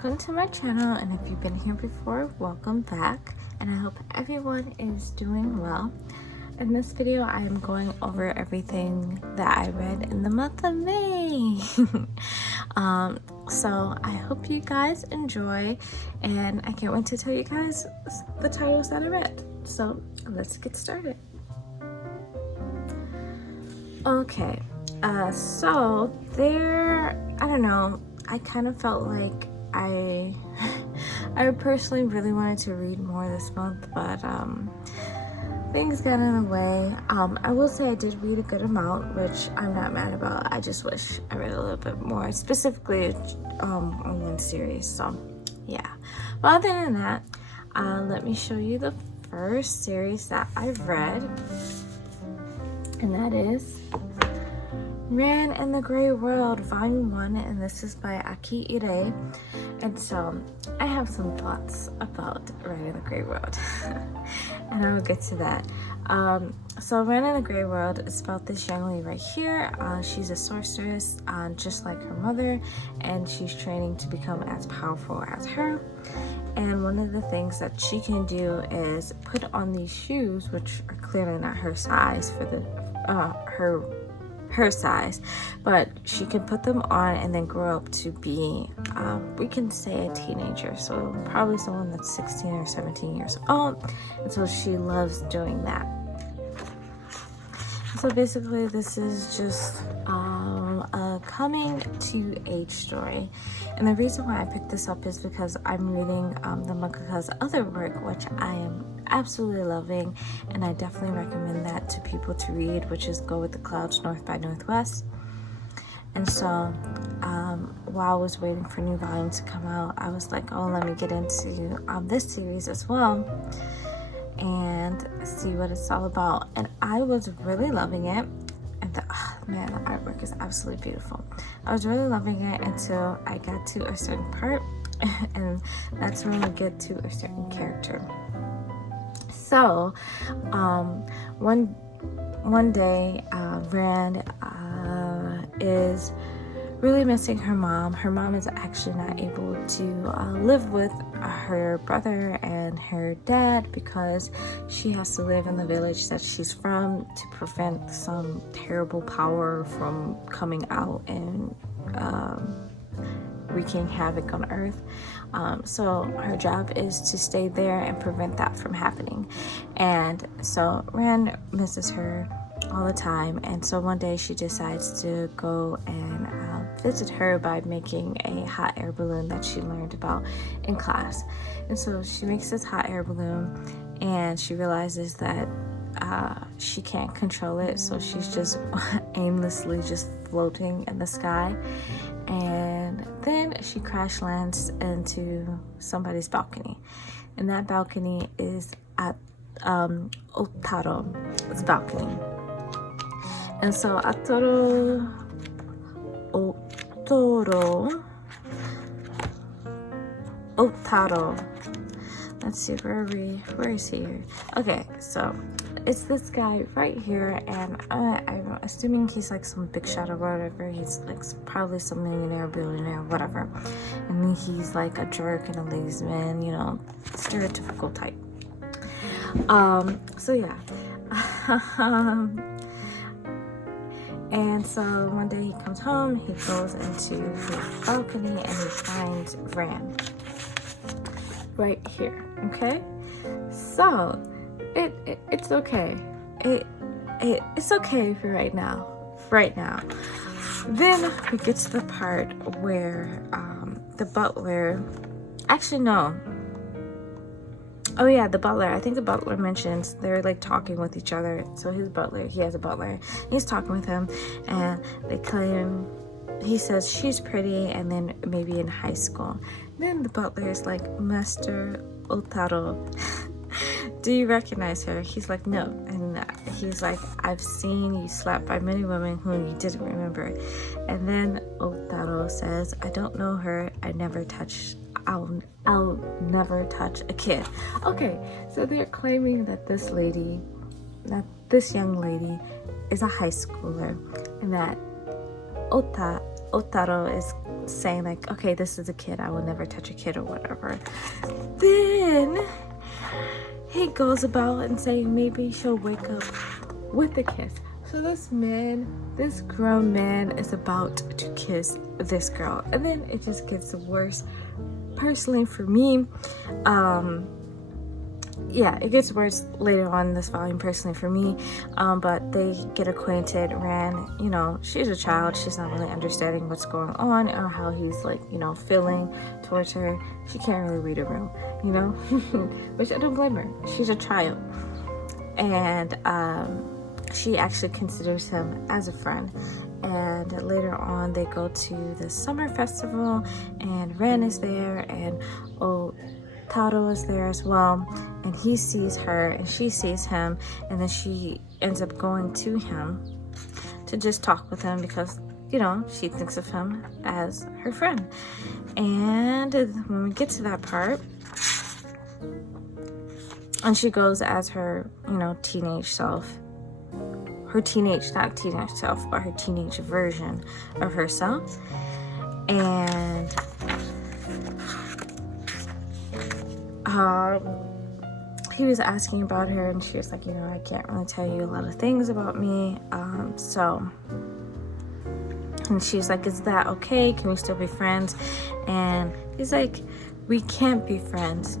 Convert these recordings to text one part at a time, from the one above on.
welcome to my channel, and if you've been here before, welcome back, and I hope everyone is doing well. In this video, I am going over everything that I read in the month of May. So I hope you guys enjoy, and I can't wait to tell you guys the titles that I read. So let's get started. Okay, so I don't know, I kind of felt like I personally really wanted to read more this month, but things got in the way. I will say I did read a good amount, which I'm not mad about. I just wish I read a little bit more, specifically on one series. So yeah, but other than that, let me show you the first series that I've read, and that is Ran in the Grey World Volume 1, and this is by Aki Ire. And so I have some thoughts about Ran in the Grey World and I will get to that. So Ran in the Grey World is about this young lady right here. She's a sorceress, just like her mother, and she's training to become as powerful as her. And one of the things that she can do is put on these shoes, which are clearly not her size for the her size, but she can put them on and then grow up to be, we can say, a teenager, so probably someone that's 16 or 17 years old, and so she loves doing that. So basically this is just a coming to age story, and the reason why I picked this up is because I'm reading the mangaka's other work, which I am absolutely loving, and I definitely recommend that to people to read, which is Go with the Clouds, North by Northwest. And so while I was waiting for new volumes to come out, I was like, oh, let me get into this series as well and see what it's all about. And I was really loving it, and the artwork is absolutely beautiful. I was really loving it until I got to a certain part and that's when we get to a certain character. So one day Rand is really missing her mom. Her mom is actually not able to live with her brother and her dad because she has to live in the village that she's from to prevent some terrible power from coming out and wreaking havoc on Earth. So her job is to stay there and prevent that from happening. And so Rand misses her all the time, and so one day she decides to go and visit her by making a hot air balloon that she learned about in class. And so she makes this hot air balloon, and she realizes that she can't control it, so she's just aimlessly just floating in the sky. And then she crash lands into somebody's balcony, and that balcony is at Otaro's balcony. And so Otaro, let's see, where is he here? Okay, so it's this guy right here, and I'm assuming he's like some big shot or whatever. He's like probably some millionaire, billionaire, whatever, and he's like a jerk and a lazy man, you know, stereotypical type. So yeah. And so one day he comes home, he goes into his balcony, and he finds Rand right here. Okay, so it's okay. It's okay for right now. Then we get to the part where the butler, actually no. Oh yeah, the butler. I think the butler mentions they're like talking with each other. So his butler, he has a butler. He's talking with him, and they claim, he says she's pretty, and then maybe in high school. And then the butler is like, Master Otaro, do you recognize her? He's like, no. And he's like, I've seen you slapped by many women whom you didn't remember. And then Otaro says, I don't know her. I'll never touch a kid. Okay, so they're claiming that this young lady is a high schooler, and that Otaro is saying like, okay, this is a kid, I will never touch a kid or whatever. Then he goes about and saying maybe she'll wake up with a kiss. So this grown man is about to kiss this girl, and then it just gets worse. Personally for me, yeah, it gets worse later on in this volume personally for me, but they get acquainted. Ran, you know, she's a child, she's not really understanding what's going on or how he's like, you know, feeling towards her. She can't really read a room, you know, which I don't blame her, she's a child. And she actually considers him as a friend. And later on they go to the summer festival, and Ran is there, and Otaro is there as well, and he sees her and she sees him, and then she ends up going to him to just talk with him because, you know, she thinks of him as her friend. And when we get to that part, and she goes as her, you know, teenage self, her teenage, not teenage self, but her teenage version of herself. And he was asking about her, and she was like, you know, I can't really tell you a lot of things about me, and she's like, is that okay? Can we still be friends? And he's like, we can't be friends.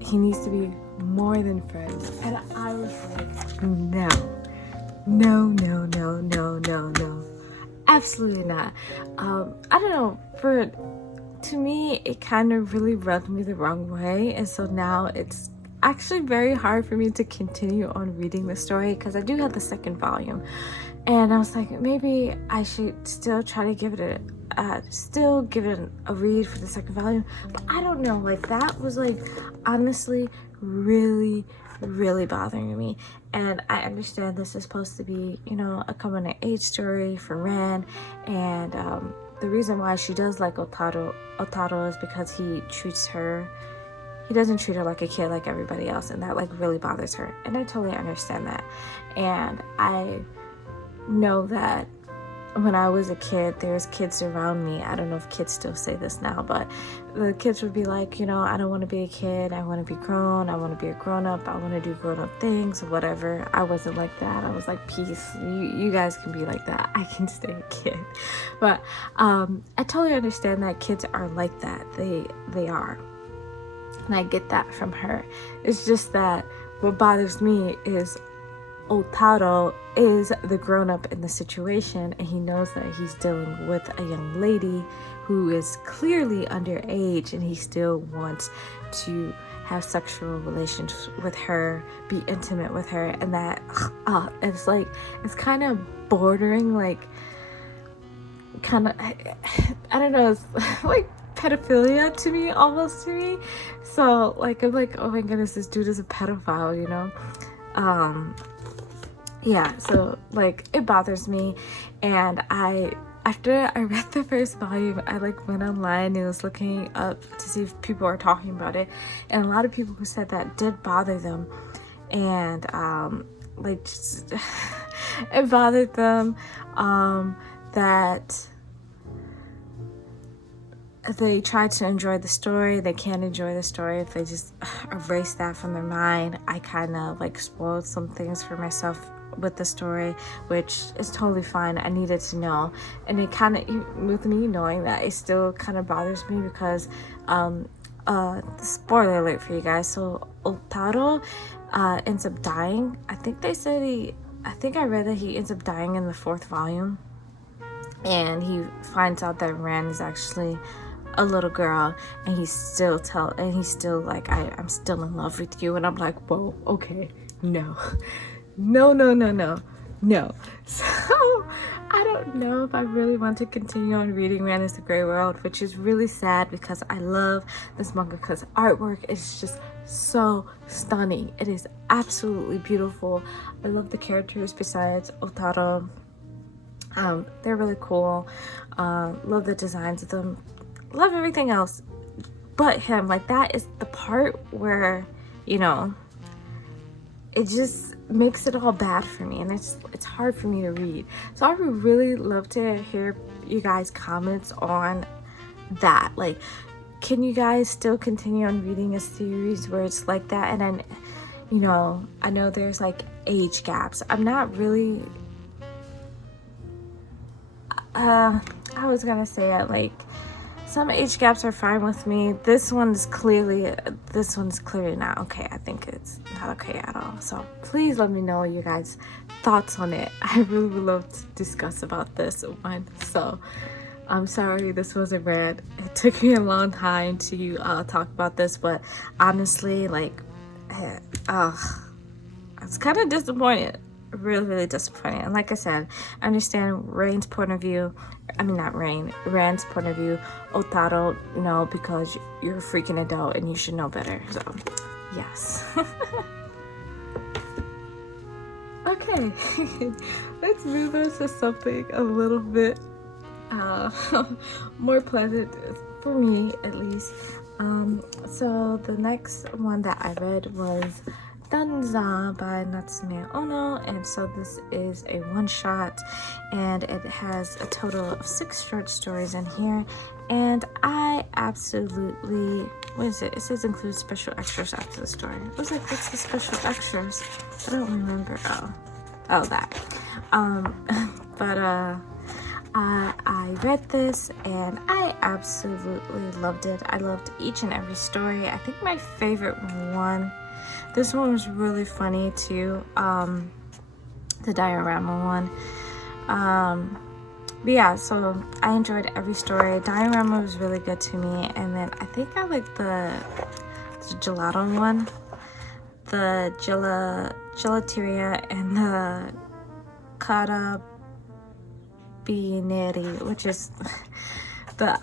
He needs to be more than friends. And I was like, no, absolutely not. I don't know, to me, it kind of really rubbed me the wrong way, and so now it's actually very hard for me to continue on reading the story because I do have the second volume, and I was like, maybe I should still try to give it a read for the second volume. But I don't know, like that was like honestly really bothering me. And I understand this is supposed to be, you know, a coming of age story for Ran, and the reason why she does like Otaro is because he doesn't treat her like a kid like everybody else, and that like really bothers her, and I totally understand that. And I know that when I was a kid, there's kids around me, I don't know if kids still say this now, but the kids would be like, you know, I don't want to be a kid, I want to be grown, I want to be a grown-up, I want to do grown-up things, whatever. I wasn't like that. I was like, peace, you guys can be like that, I can stay a kid. But I totally understand that kids are like that. They are, and I get that from her. It's just that what bothers me is Otaro is the grown-up in the situation, and he knows that he's dealing with a young lady who is clearly underage, and he still wants to have sexual relations with her, be intimate with her, and that it's like, it's kind of bordering like kind of, I don't know, it's like pedophilia to me, almost to me. So like, I'm like, oh my goodness, this dude is a pedophile, you know. Yeah, so like it bothers me. And after I read the first volume, I like went online and was looking up to see if people are talking about it, and a lot of people who said that did bother them. And like just, it bothered them that they try to enjoy the story. They can't enjoy the story if they just erase that from their mind. I kind of like spoiled some things for myself with the story, which is totally fine. I needed to know, and it kind of, with me knowing that, it still kind of bothers me because spoiler alert for you guys, so Otaro ends up dying. I think I read that he ends up dying in the 4th volume, and he finds out that Ran is actually a little girl, and he's still like, I'm still in love with you. And I'm like, whoa, okay, no. So I don't know if I really want to continue on reading Ran is the Grey World, which is really sad because I love this manga because artwork is just so stunning. It is absolutely beautiful. I love the characters besides Otaro. They're really cool. Love the designs of them. Love everything else but him. Like, that is the part where, you know, it just makes it all bad for me, and it's hard for me to read. So I would really love to hear you guys' comments on that. Like, can you guys still continue on reading a series where it's like that? And then, you know, I know there's like age gaps. I'm not really I was gonna say it, like, some age gaps are fine with me. This one's clearly not okay. I think it's not okay at all. So please let me know your guys' thoughts on it. I really would love to discuss about this one. So I'm sorry this was a rant. It took me a long time to talk about this, but honestly, like, I was kind of disappointed. Really disappointed. And like I said, I understand Rant's point of view. Otaro, no, because you're a freaking adult and you should know better. So yes. Okay. Let's move on to something a little bit more pleasant for me, at least. So the next one that I read was Danza by Natsume Ono, and so this is a one-shot, and it has a total of 6 short stories in here, and I absolutely, what is it? It says include special extras after the story. I was like, what's the special extras? I don't remember. Oh, that. I read this and I absolutely loved it. I loved each and every story. I think my favorite one, this one was really funny too, the diorama one. But yeah, so I enjoyed every story. Diorama was really good to me, and then I think I like the gelato one, the gelateria, and the carabinieri, which is the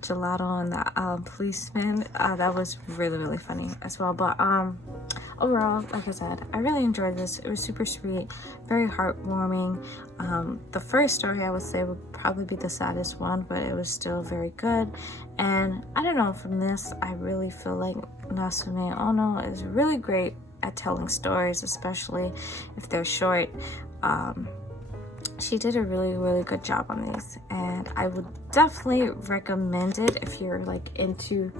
gelato and the policeman. That was really funny as well. But overall, like I said, I really enjoyed this. It was super sweet, very heartwarming. The first story I would say would probably be the saddest one, but it was still very good. And I don't know, from this I really feel like Natsume Ono is really great at telling stories, especially if they're short. She did a really good job on these, and I would definitely recommend it if you're like into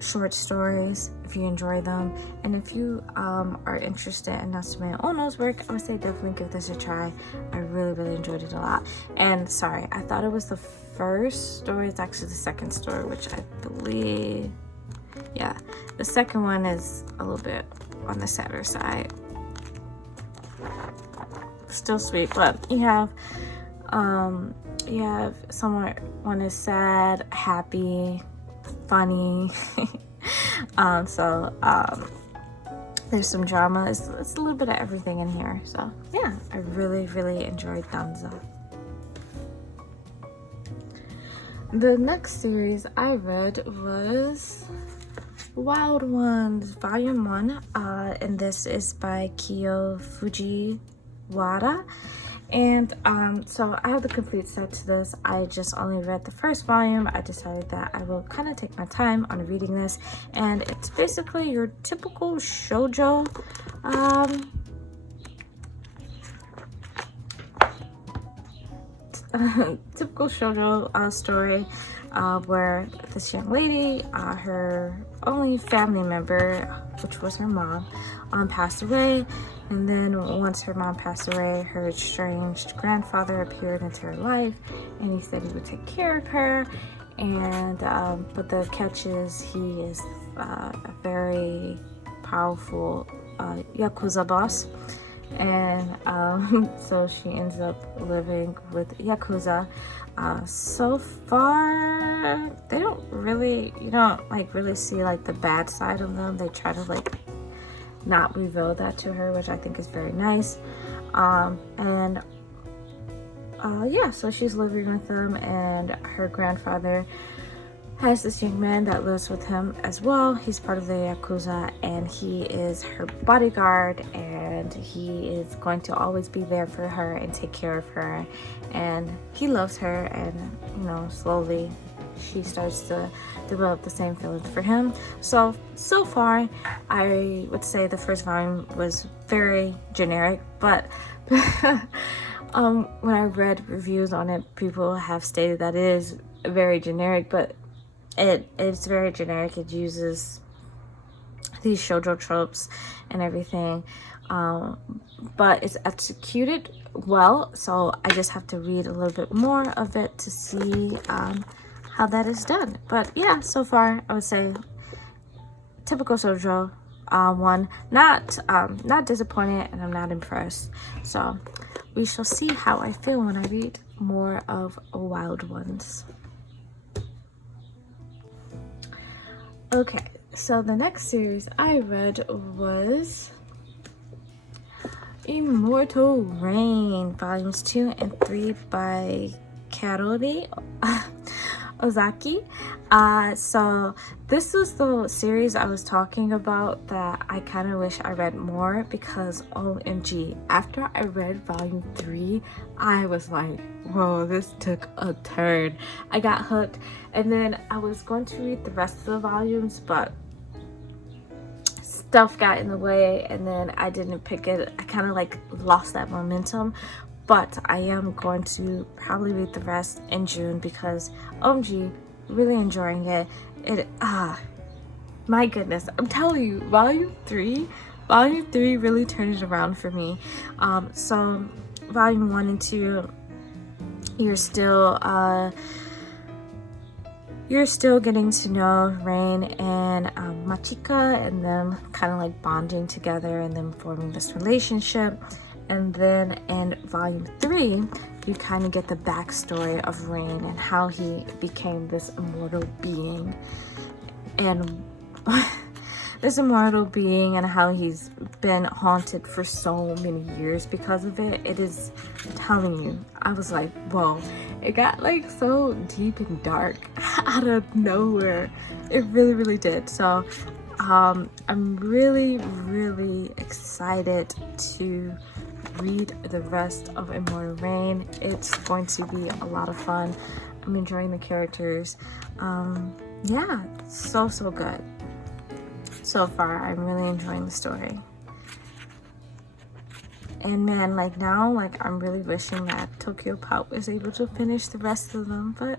short stories, if you enjoy them, and if you are interested in Natsume Ono's work, I would say definitely give this a try. I really enjoyed it a lot. And sorry, I thought it was the first story. It's actually the second story, which I believe, yeah, the second one is a little bit on the sadder side. Still sweet, but you have one is sad, happy, funny. There's some drama. It's a little bit of everything in here. So yeah, I really enjoyed Danza. The next series I read was Wild Ones Volume 1, and this is by Kiyo Fujiwara. And so I have the complete set to this. I just only read the first volume. I decided that I will kind of take my time on reading this, and it's basically your typical shoujo story, where this young lady, her only family member, which was her mom, passed away. And then once her mom passed away, her estranged grandfather appeared into her life, and he said he would take care of her. And but the catch is he is a very powerful Yakuza boss. And so she ends up living with Yakuza. So far, you don't really see like the bad side of them. They try to like not reveal that to her, which I think is very nice. So she's living with them, and her grandfather has this young man that lives with him as well. He's part of the Yakuza, and he is her bodyguard, and he is going to always be there for her and take care of her. And he loves her, and slowly she starts to develop the same feelings for him. So far, I would say the first volume was very generic, but when I read reviews on it, people have stated that it is very generic, but it's very generic. It uses these shoujo tropes and everything, but it's executed well, so I just have to read a little bit more of it to see how that is done. But yeah, so far I would say typical shoujo one. Not disappointed, and I'm not impressed, so we shall see how I feel when I read more of Wild Ones. Okay, so the next series I read was Immortal Rain, volumes 2 and 3 by Karori Ozaki. So this was the series I was talking about that I kind of wish I read more, because OMG, after I read volume 3, I was like, whoa, this took a turn. I got hooked, and then I was going to read the rest of the volumes, but stuff got in the way, and then I didn't pick it. I kind of like lost that momentum, but I am going to probably read the rest in June, because OMG, really enjoying it. My goodness, I'm telling you, volume 3 really turned it around for me. So volume 1 and 2, you're still getting to know Rain and Machika, and them kind of like bonding together and them forming this relationship. And then in volume 3, you kind of get the backstory of Rain and how he became this immortal being, and and how he's been haunted for so many years because of it. It is, I'm telling you, I was like, whoa, it got like so deep and dark out of nowhere. It really, really did. So I'm really, really excited to read the rest of Immortal Rain. It's going to be a lot of fun. I'm enjoying the characters. Yeah, so good. So far, I'm really enjoying the story. And man, like now, like I'm really wishing that Tokyo Pop was able to finish the rest of them, but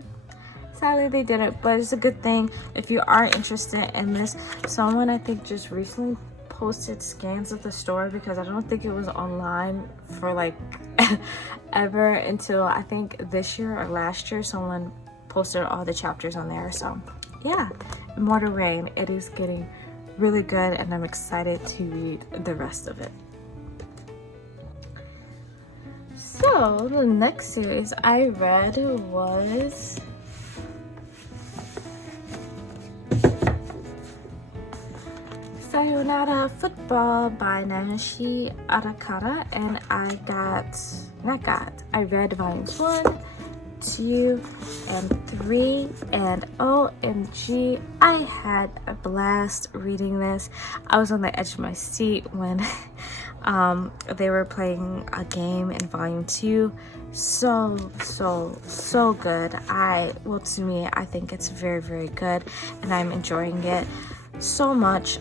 sadly they didn't. But it's a good thing if you are interested in this. Someone I think just recently posted scans of the store, because I don't think it was online for like ever until I think this year or last year. Someone posted all the chapters on there. So yeah, Immortal Rain, it is getting really good, and I'm excited to read the rest of it. So the next series I read was Sayonara Football by Naoshi Arakara, and I read volumes 1, 2, and 3, and OMG, I had a blast reading this. I was on the edge of my seat when they were playing a game in volume 2. So good. To me, I think it's very, very good, and I'm enjoying it so much.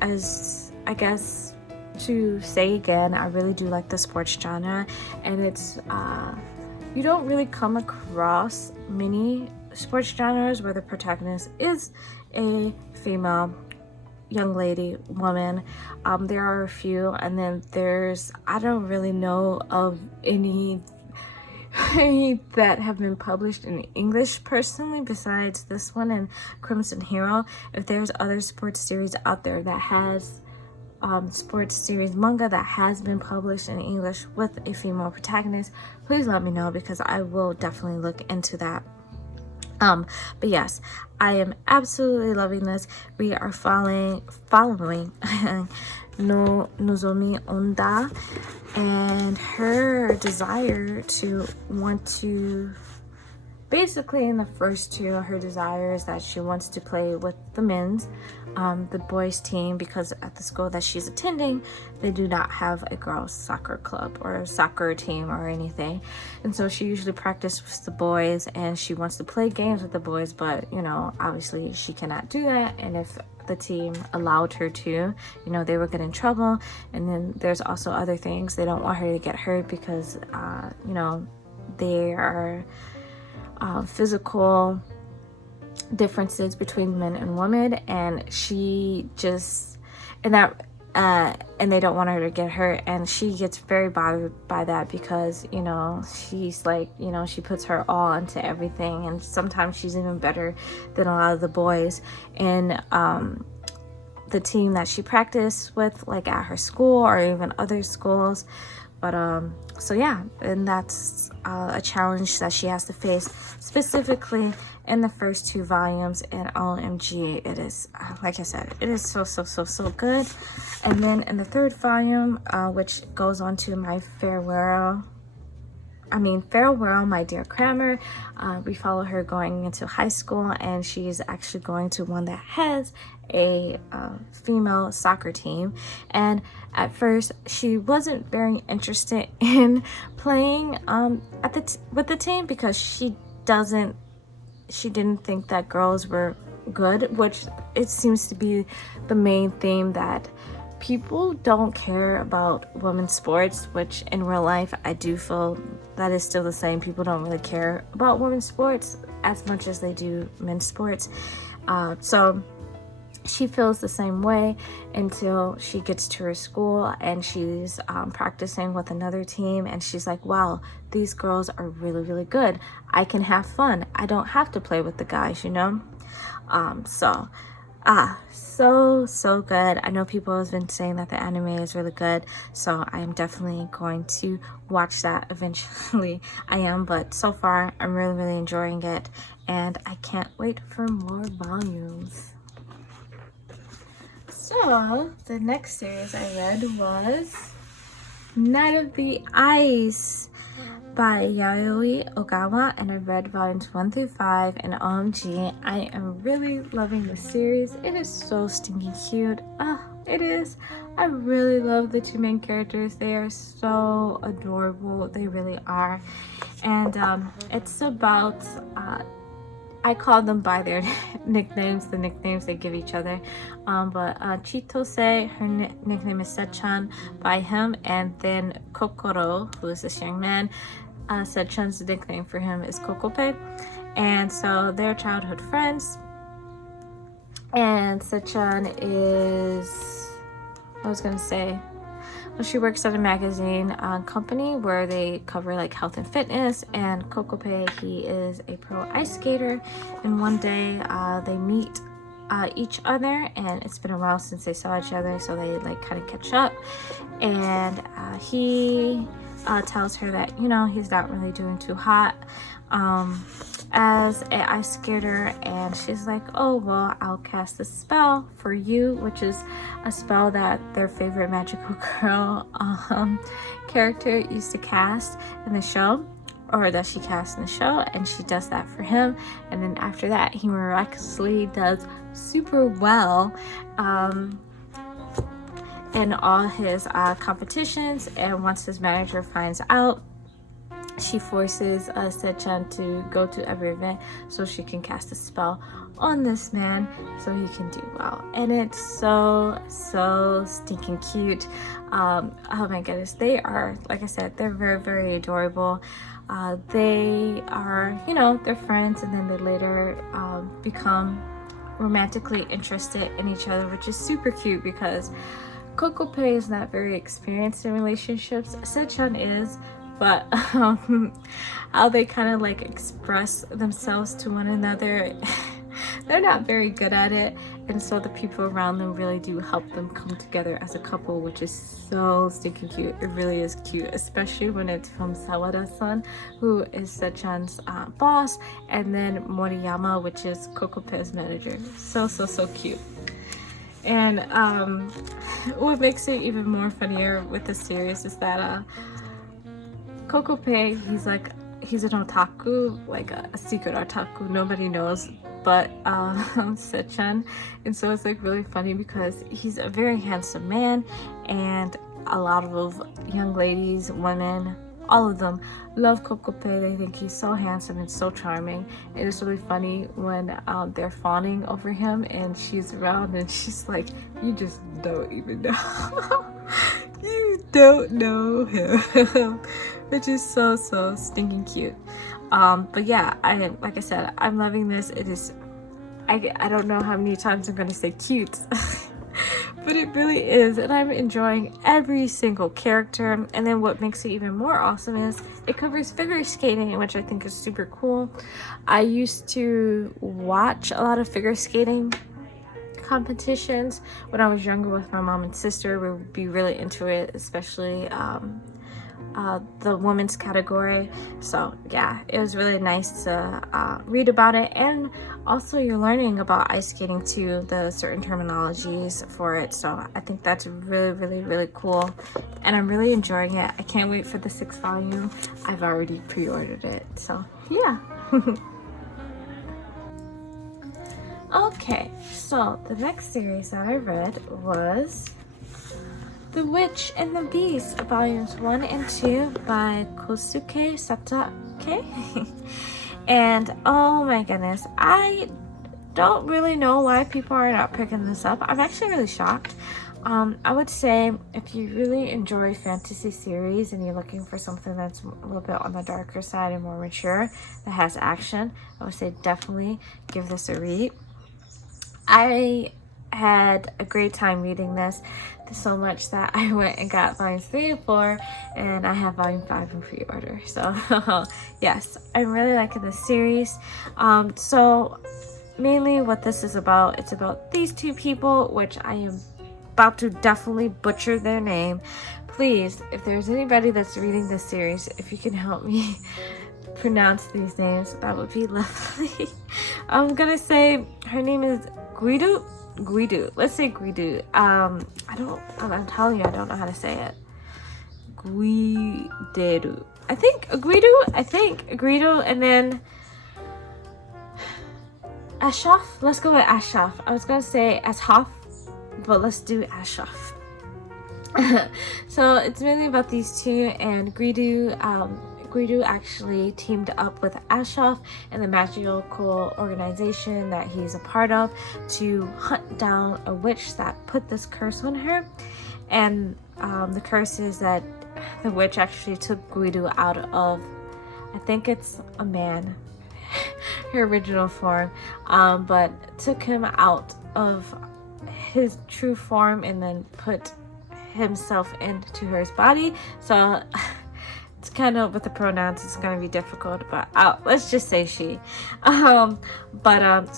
As I guess to say again, I really do like the sports genre, and it's you don't really come across many sports genres where the protagonist is a female young lady, woman. There are a few, and then I don't really know of any that have been published in English personally, besides this one and Crimson Hero. If there's other sports series out there that has sports series manga that has been published in English with a female protagonist, please let me know, because I will definitely look into that. But yes, I am absolutely loving this. We are following no Nozomi Onda and her desire to want to, basically in the first two, her desire is that she wants to play with the men's the boys team, because at the school that she's attending, they do not have a girls soccer club or a soccer team or anything. And so she usually practices with the boys, and she wants to play games with the boys, but you know, obviously she cannot do that. And if the team allowed her to, you know, they would get in trouble. And then there's also other things. They don't want her to get hurt because you know, there are physical differences between men and women, and she just and they don't want her to get hurt, and she gets very bothered by that because, you know, she's like, you know, she puts her all into everything, and sometimes she's even better than a lot of the boys in the team that she practiced with, like at her school or even other schools. But so yeah, and that's a challenge that she has to face specifically in the first 2 volumes. And OMG, it is, like I said, it is so good. And then in the 3rd volume, which goes on to my farewell, my dear Kramer, we follow her going into high school, and she's actually going to one that has a female soccer team. And at first she wasn't very interested in playing with the team because she didn't think that girls were good, which it seems to be the main theme, that people don't care about women's sports, which in real life I do feel that is still the same. People don't really care about women's sports as much as they do men's sports. So she feels the same way until she gets to her school and she's practicing with another team, and she's like, wow, these girls are really good. I can have fun. I don't have to play with the guys, you know? So good. I know people have been saying that the anime is really good, so I am definitely going to watch that eventually. I am, but so far I'm really enjoying it, and I can't wait for more volumes. So the next series I read was Night of the Ice by Yayoi Ogawa, and I read volumes 1 through 5, and OMG, I am really loving the series. It is so stinking cute. It is. I really love the 2 main characters. They are so adorable. They really are. And it's about I call them by their nicknames, the nicknames they give each other. But Chitose, her nickname is Sechan by him, and then Kokoro, who is this young man, Sechan's nickname for him is Kokope. And so they're childhood friends. And Sechan is, she works at a magazine company where they cover like health and fitness, and Kokope, he is a pro ice skater. And one day they meet each other, and it's been a while since they saw each other, so they like kind of catch up. And he tells her that, you know, he's not really doing too hot as an ice skater, and she's like, oh well, I'll cast a spell for you, which is a spell that their favorite magical girl character used to cast in the show, or that she cast in the show, and she does that for him. And then after that, he miraculously does super well in all his competitions. And once his manager finds out, she forces Sechan to go to every event so she can cast a spell on this man so he can do well. And it's so stinking cute. Oh my goodness, they are, like I said, they're very adorable. They are, you know, they're friends, and then they later become romantically interested in each other, which is super cute because Kokope is not very experienced in relationships. Sechan is, but how they kind of like express themselves to one another, they're not very good at it. And so the people around them really do help them come together as a couple, which is so stinking cute. It really is cute, especially when it's from Sawada-san, who is Sechan's boss, and then Moriyama, which is Kokope's manager. So cute. And what makes it even more funnier with the series is that Kokope, he's an otaku, like a secret otaku. Nobody knows but Sechan. And so it's like really funny because he's a very handsome man, and a lot of young ladies, women, all of them love Kokope. They think he's so handsome and so charming. It is really funny when they're fawning over him and she's around and she's like, you just don't even know. You don't know him. Which is so stinking cute. But yeah, like I said, I'm loving this. It is, I don't know how many times I'm gonna say cute. But it really is, and I'm enjoying every single character. And then what makes it even more awesome is it covers figure skating, which I think is super cool. I used to watch a lot of figure skating competitions when I was younger with my mom and sister. We would be really into it, especially the women's category. So yeah, it was really nice to read about it, and also you're learning about ice skating too, the certain terminologies for it. So I think that's really cool, and I'm really enjoying it. I can't wait for the 6th volume. I've already pre-ordered it, so yeah. Okay, so the next series that I read was The Witch and the Beast, volumes 1 and 2 by Kosuke Satake. And oh my goodness, I don't really know why people are not picking this up. I'm actually really shocked. I would say if you really enjoy fantasy series and you're looking for something that's a little bit on the darker side and more mature, that has action, I would say definitely give this a read. I had a great time reading this, so much that I went and got volumes 3 and 4, and I have volume 5 in pre-order. So yes, I'm really liking this series. So mainly what this is about, it's about these two people, which I am about to definitely butcher their name. Please, if there's anybody that's reading this series, if you can help me pronounce these names, that would be lovely. I'm gonna say her name is Guido. Let's say Guido. I'm telling you, I don't know how to say it. Guido. I think Guido, and then Ashaf. Let's go with Ashaf. I was gonna say Ashaf, but let's do Ashaf. So it's mainly about these two, and Guido actually teamed up with Ashaf and the magical organization that he's a part of to hunt down a witch that put this curse on her. And the curse is that the witch actually took Guido out of, I think it's a man, her original form, but took him out of his true form and then put himself into her body. So it's kind of, with the pronouns, it's going to be difficult, but let's just say she. So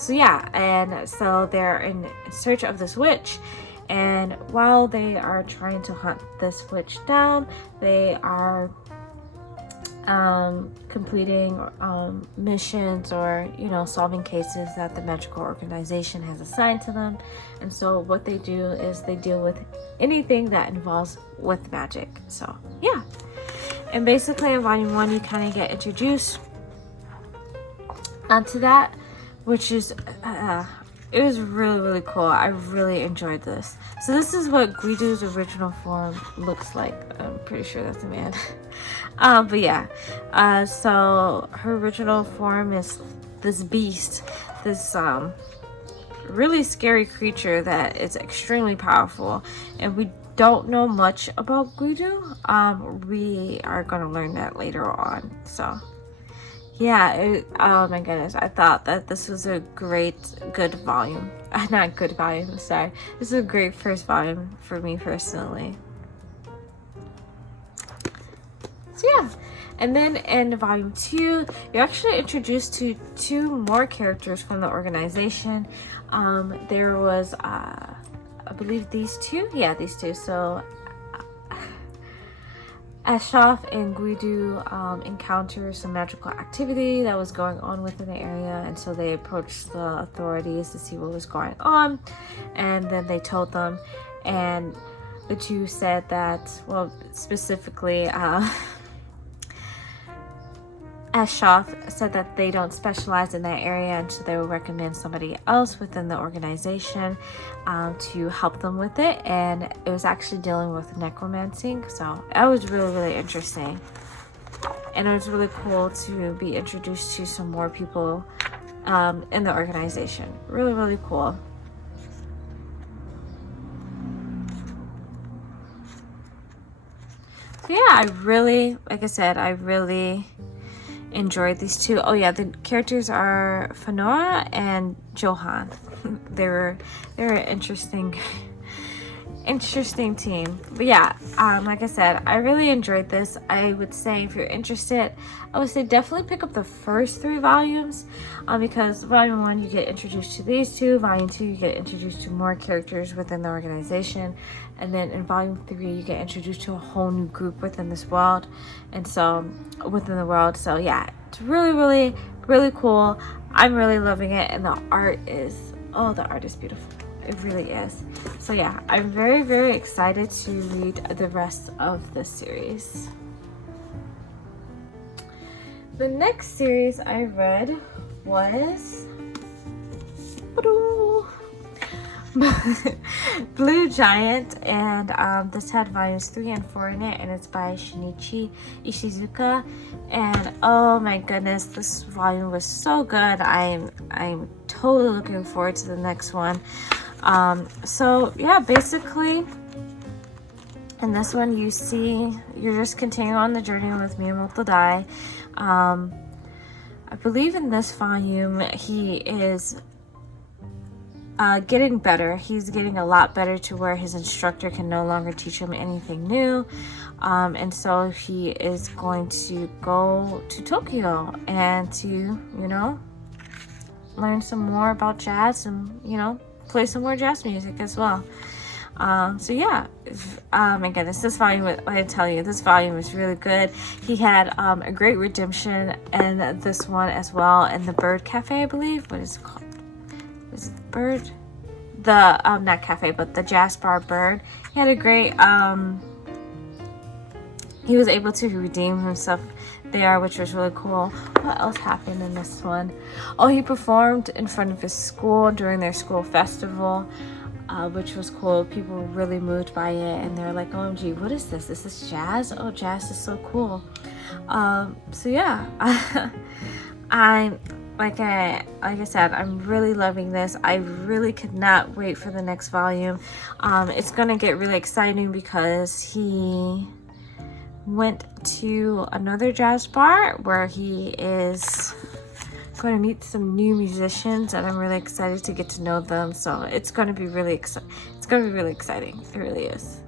yeah, and so they're in search of this witch, and while they are trying to hunt this witch down, they are completing missions, or solving cases that the magical organization has assigned to them. And so what they do is they deal with anything that involves with magic. So yeah. And basically in volume 1, you kind of get introduced onto that, which is, it was really cool. I really enjoyed this. So this is what Guido's original form looks like. I'm pretty sure that's a man. But yeah, so her original form is this beast, this really scary creature that is extremely powerful, and we don't know much about Guido. We are gonna learn that later on. So yeah, oh my goodness, I thought that this was a good volume. Not good volume, sorry. This is a great first volume for me personally. So yeah, and then in volume 2, you're actually introduced to 2 more characters from the organization. There was I believe these two. Yeah, these two. So Ashaf and Guido encounter some magical activity that was going on within the area, and so they approached the authorities to see what was going on, and then they told them, and the two said that, well, specifically as Shoth said that they don't specialize in that area, and so they will recommend somebody else within the organization to help them with it. And it was actually dealing with necromancing, so that was really interesting. And it was really cool to be introduced to some more people in the organization. Really cool. So yeah, like I said, I really enjoyed these two. Oh yeah, the characters are Fanoa and Johan. they were an interesting team. But yeah, like I said, I really enjoyed this. I would say if you're interested, I would say definitely pick up the first 3 volumes, because volume 1 you get introduced to these two, volume 2 you get introduced to more characters within the organization, and then in volume 3 you get introduced to a whole new group within this world, and so within the world. So yeah, it's really cool. I'm really loving it, and the art is beautiful. It really is. So yeah, I'm very excited to read the rest of the series. The next series I read was Blue Giant, and this had volumes 3 and 4 in it, and it's by Shinichi Ishizuka. And oh my goodness, this volume was so good. I'm totally looking forward to the next one. So yeah, basically in this one you're just continuing on the journey with Miyamoto Dai. I believe in this volume he is getting better. He's getting a lot better to where his instructor can no longer teach him anything new, and so he is going to go to Tokyo and to learn some more about jazz and play some more jazz music as well. So yeah, my goodness, this volume, I tell you, this volume is really good. He had a great redemption in this one as well, in the Bird Cafe, I believe. What is it called? Is it Bird? The not cafe, but the jazz bar Bird. He had a great he was able to redeem himself there, which was really cool. What else happened in this one? Oh, he performed in front of his school during their school festival, which was cool. People were really moved by it, and they're like, OMG, what is this? Is this jazz? Oh, jazz is so cool. So yeah, like I said, I'm really loving this. I really could not wait for the next volume. It's gonna get really exciting because he went to another jazz bar where he is going to meet some new musicians, and I'm really excited to get to know them. So it's going to be really exciting. It really is.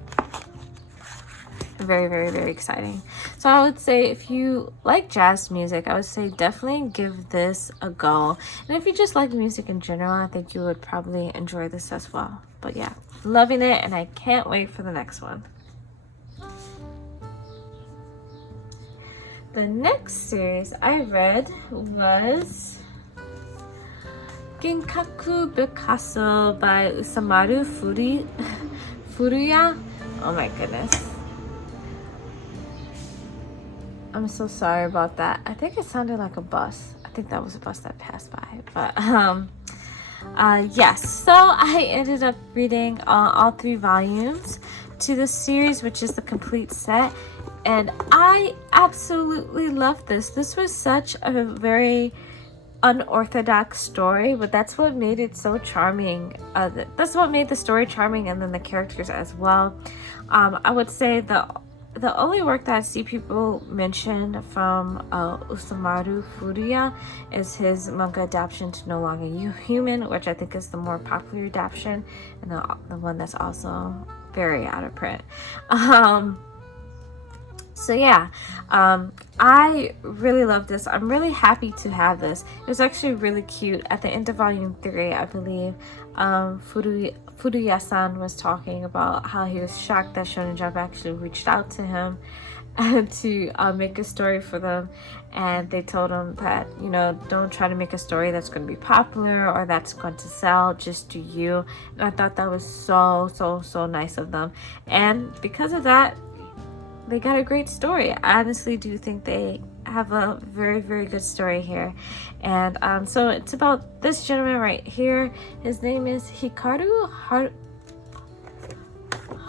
Very exciting. So I would say if you like jazz music, I would say definitely give this a go. And if you just like music in general, I think you would probably enjoy this as well. But yeah, loving it, and I can't wait for the next one. The next series I read was Genkaku Picasso by Usamaru Furuya. Oh my goodness. I'm so sorry about that. I think it sounded like a bus. I think that was a bus that passed by. But yes, so I ended up reading all 3 volumes to the series, which is the complete set. And I absolutely love this. This was such a very unorthodox story, but that's what made it so charming. That's what made the story charming, and then the characters as well. I would say the only work that I see people mention from Usamaru Furuya is his manga adaptation to No Longer Human, which I think is the more popular adaptation, and the one that's also very out of print. So yeah, I really love this. I'm really happy to have this. It was actually really cute. At the end of volume 3, I believe, Furuya-san was talking about how he was shocked that Shonen Jump actually reached out to him and to make a story for them. And they told him that, don't try to make a story that's going to be popular or that's going to sell, just do you. And I thought that was so nice of them. And because of that, they got a great story. I honestly do think they have a very, very good story here. And so it's about this gentleman right here. His name is Hikaru Haru.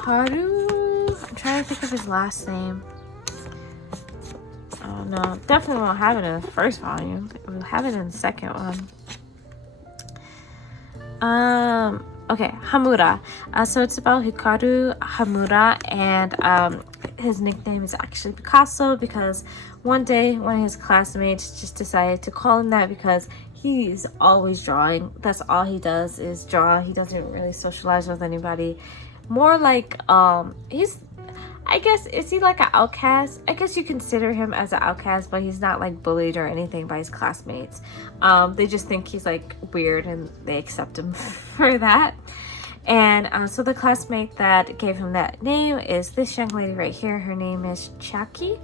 I'm trying to think of his last name. Oh no, definitely won't have it in the first volume. We'll have it in the second one. Okay, Hamura. So it's about Hikaru Hamura, and his nickname is actually Picasso because one day one of his classmates just decided to call him that because he's always drawing. That's all he does is draw. He doesn't really socialize with anybody. More like he's, I guess, is he like an outcast? I guess you consider him as an outcast, but he's not like bullied or anything by his classmates. They just think he's like weird and they accept him for that. And so the classmate that gave him that name is this young lady right here. Her name is Chaki.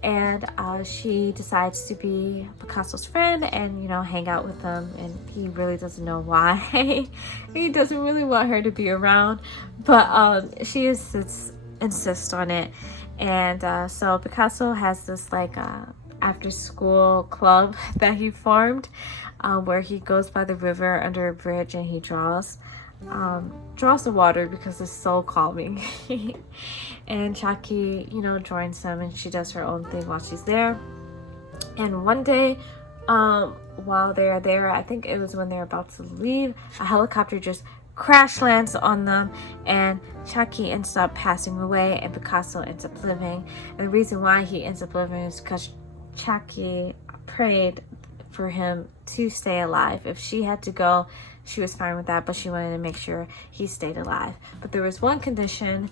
And she decides to be Picasso's friend and, you know, hang out with him. And he really doesn't know why. He doesn't really want her to be around. But she insists on it. And so Picasso has this like after school club that he formed where he goes by the river under a bridge and he draws the water because it's so calming. And Chaki, you know, joins them and she does her own thing while she's there. And one day while they're there, I think it was when they're about to leave, a helicopter just crash lands on them and Chaki ends up passing away and Picasso ends up living. And the reason why he ends up living is because Chaki prayed for him to stay alive. If she had to go, she was fine with that, but she wanted to make sure he stayed alive. But there was one condition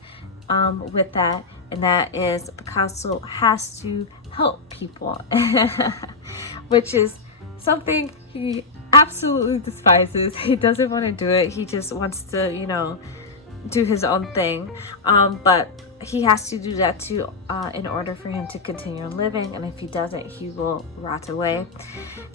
with that, and that is Picasso has to help people, which is something he absolutely despises. He doesn't want to do it. He just wants to, you know, do his own thing. But he has to do that too in order for him to continue living, and if he doesn't, he will rot away.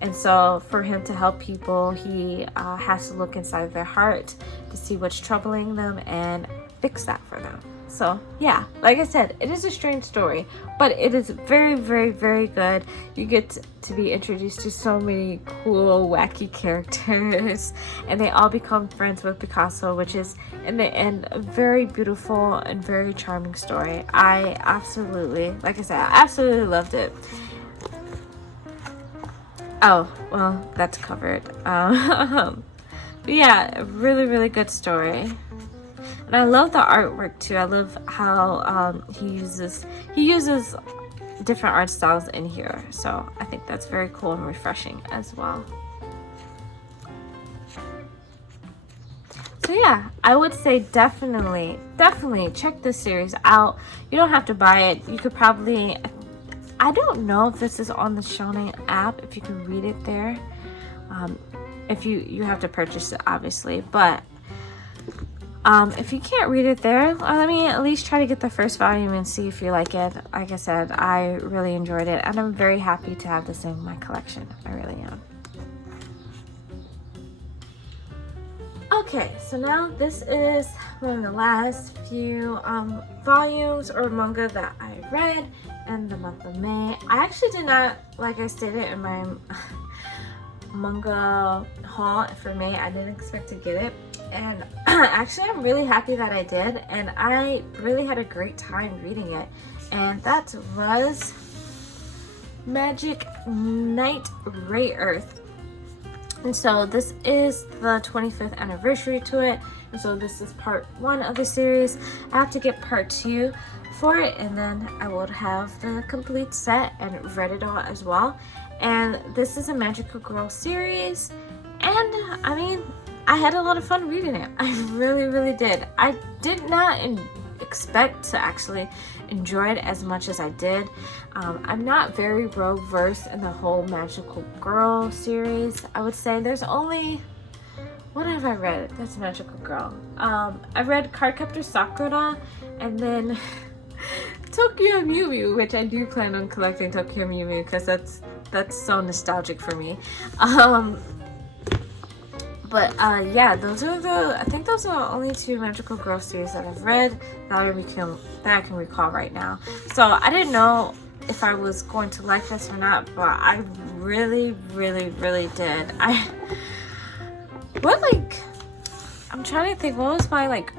And so for him to help people, he has to look inside their heart to see what's troubling them and fix that for them. So yeah, like I said, it is a strange story, but it is very, very, very good. You get to be introduced to so many cool, wacky characters, and they all become friends with Picasso, which is, in the end, a very beautiful and very charming story. I absolutely, like I said, I absolutely loved it. Oh, well, that's covered. But yeah, really, really good story. And I love the artwork too. I love how he uses different art styles in here. So I think that's very cool and refreshing as well. So yeah, I would say definitely check this series out. You don't have to buy it. You could probably, I don't know if this is on the Shonen app, if you can read it there. If you have to purchase it, obviously, but if you can't read it there, let me at least try to get the first volume and see if you like it. Like I said, I really enjoyed it, and I'm very happy to have this in my collection. I really am. Okay, so now this is one of the last few volumes or manga that I read in the month of May. I actually did not, like I stated in my manga haul for May, I didn't expect to get it. And actually, I'm really happy that I did, and I really had a great time reading it. And that was Magic Knight Rayearth. And so this is the 25th anniversary to it. And so this is part 1 of the series. I have to get part 2 for it, and then I would have the complete set and read it all as well. And this is a Magical Girl series, and I mean, I had a lot of fun reading it. I really, really did. I did not expect to actually enjoy it as much as I did. I'm not very well versed in the whole Magical Girl series. I would say there's only, what have I read that's Magical Girl? I read Cardcaptor Sakura, and then Tokyo Mew Mew, which I do plan on collecting Tokyo Mew Mew because that's so nostalgic for me. But yeah, I think those are the only 2 Magical Girl series that I've read that I can recall right now. So I didn't know if I was going to like this or not, but I really did. I'm trying to think, what was my like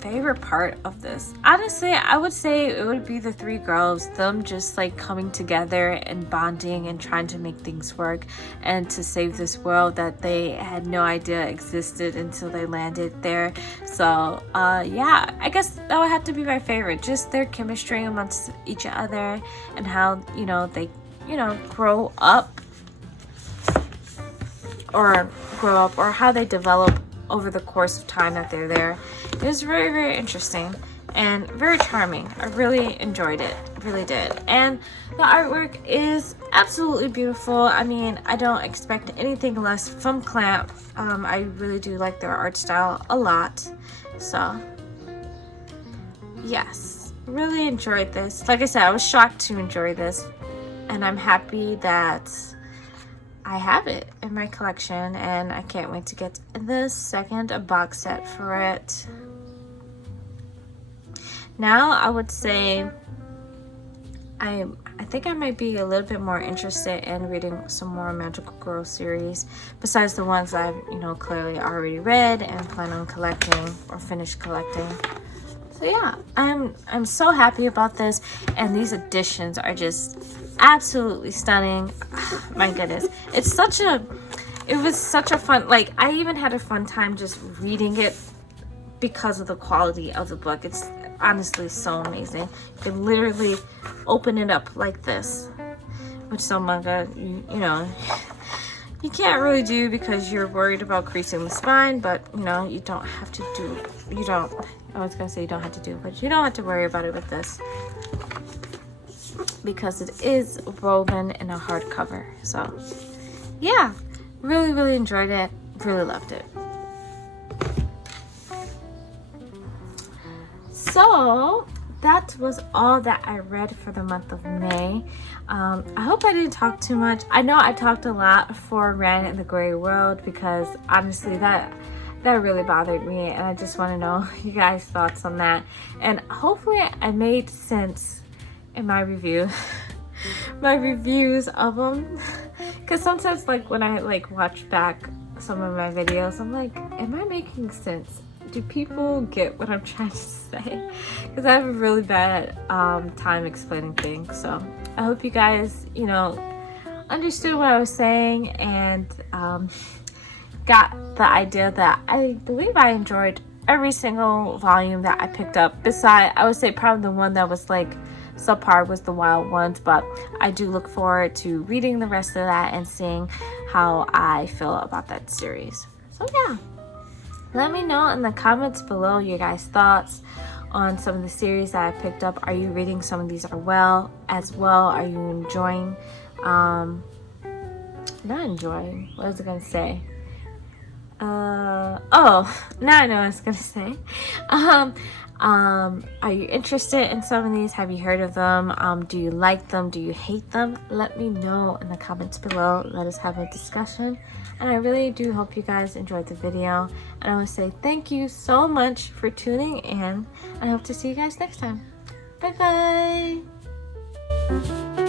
favorite part of this? Honestly, I would say it would be the three girls, them just like coming together and bonding and trying to make things work and to save this world that they had no idea existed until they landed there. So yeah, I guess that would have to be my favorite, just their chemistry amongst each other and how, you know, they, you know, grow up or how they develop over the course of time that they're there. It was very interesting and very charming. I really enjoyed it, really did. And the artwork is absolutely beautiful. I mean, I don't expect anything less from Clamp. I really do like their art style a lot. So yes, really enjoyed this. Like I said, I was shocked to enjoy this, and I'm happy that I have it in my collection, and I can't wait to get the second box set for it. Now I would say I think I might be a little bit more interested in reading some more Magical Girl series besides the ones I've, you know, clearly already read and plan on collecting or finish collecting. So yeah, I'm so happy about this, and these editions are just absolutely stunning. My goodness, it was such a fun, like, I even had a fun time just reading it because of the quality of the book. It's honestly so amazing. You can literally open it up like this, which some manga, you know, you can't really do because you're worried about creasing the spine, but you know, you don't have to do, I was gonna say you don't have to do, but you don't have to worry about it with this because it is woven in a hardcover. So yeah, really enjoyed it, really loved it. So that was all that I read for the month of May. I hope I didn't talk too much. I know I talked a lot for Rant in the Gray World because honestly that really bothered me, and I just want to know you guys' thoughts on that. And hopefully I made sense in my reviews of them, because sometimes, like, when I like watch back some of my videos, I'm like, am I making sense? Do people get what I'm trying to say? Because I have a really bad time explaining things. So I hope you guys, you know, understood what I was saying and got the idea that I believe I enjoyed every single volume that I picked up. Besides, I would say probably the one that was like subpar was the Wild Ones, but I do look forward to reading the rest of that and seeing how I feel about that series. So yeah, let me know in the comments below your guys' thoughts on some of the series that I picked up. Are you reading some of these as well? Are you enjoying, not enjoying, what was I gonna say? Oh, now I know what I was gonna say. Are you interested in some of these? Have you heard of them? Do you like them? Do you hate them? Let me know in the comments below. Let us have a discussion. And I really do hope you guys enjoyed the video. And I want to say thank you so much for tuning in. I hope to see you guys next time. Bye bye.